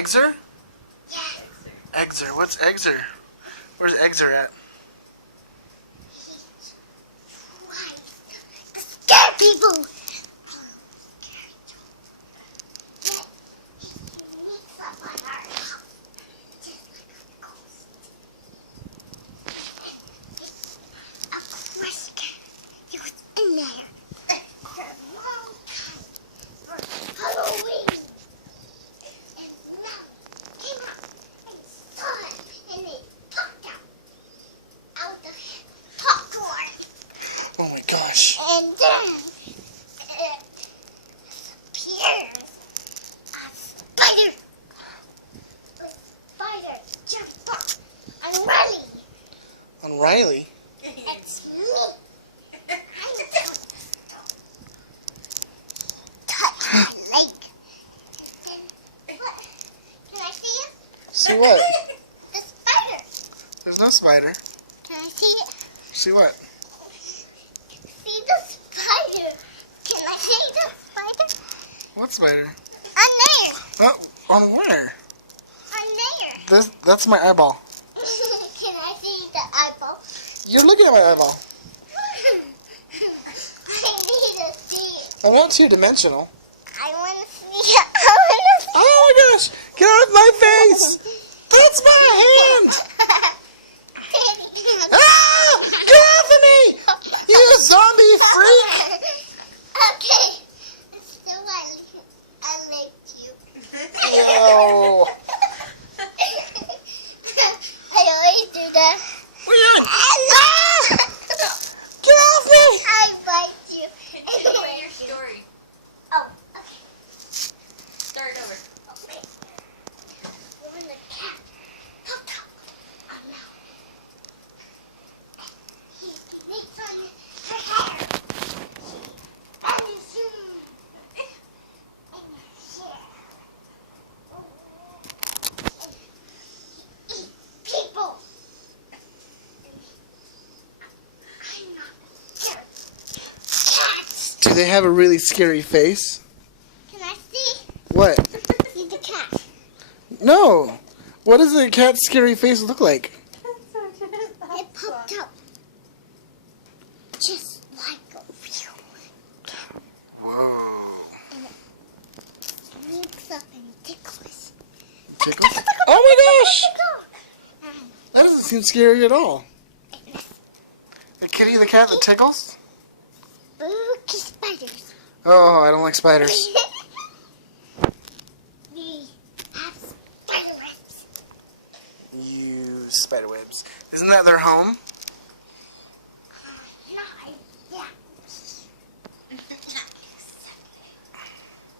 Exer? Yeah. Exer. What's Exer? Where's Exer at? He's right. To scare people. Yeah. He sneaks up on our house. Just like a ghost. A Christian. He was in there for a long time. For Halloween. And now came out and saw him and they popped out the popcorn. Oh my gosh. And then it appears a spider. The spider jumped up on Riley. On Riley? It's me. I'm the touch my leg. And then what? Can I see it? See what? The spider. There's no spider. Can I see it? See what? See the spider. Can I see the spider? What spider? On there. Oh, on where? On there. That's my eyeball. Can I see the eyeball? You're looking at my eyeball. I need to see it. I'm not two-dimensional. I want to see it. I want to see Oh my gosh! Get out of my face! That's my hand! it. Ah! Get off of me! You zombie freak! Okay. So I licked you. No. I always do that. What are you doing? Ah! Get off me! I bite you. Continue your story. Oh, okay. Start over. Okay. We're in the cat. Top, top. Oh, no. He sneaks on her hair. And his shoes. And his hair. He eats people. I'm not scared. Cats. Do they have a really scary face? Can I see? What? See the cat. No. What does a cat's scary face look like? It popped up. Just like a wheel. Whoa. And it sneaks up and tickles. Tickles? Oh my gosh! And That doesn't seem scary at all. The kitty, the cat that tickles? spooky spiders. Oh, I don't like spiders. We have spider webs. You spiderwebs. Isn't that their home? Yeah.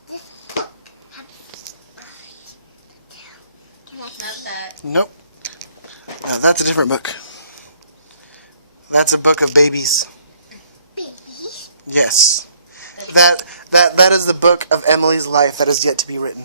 This book has eyes. Can I Not see? that. Nope. No, that's a different book. That's a book of babies. Babies? Yes. That is the book of Emily's life that is yet to be written.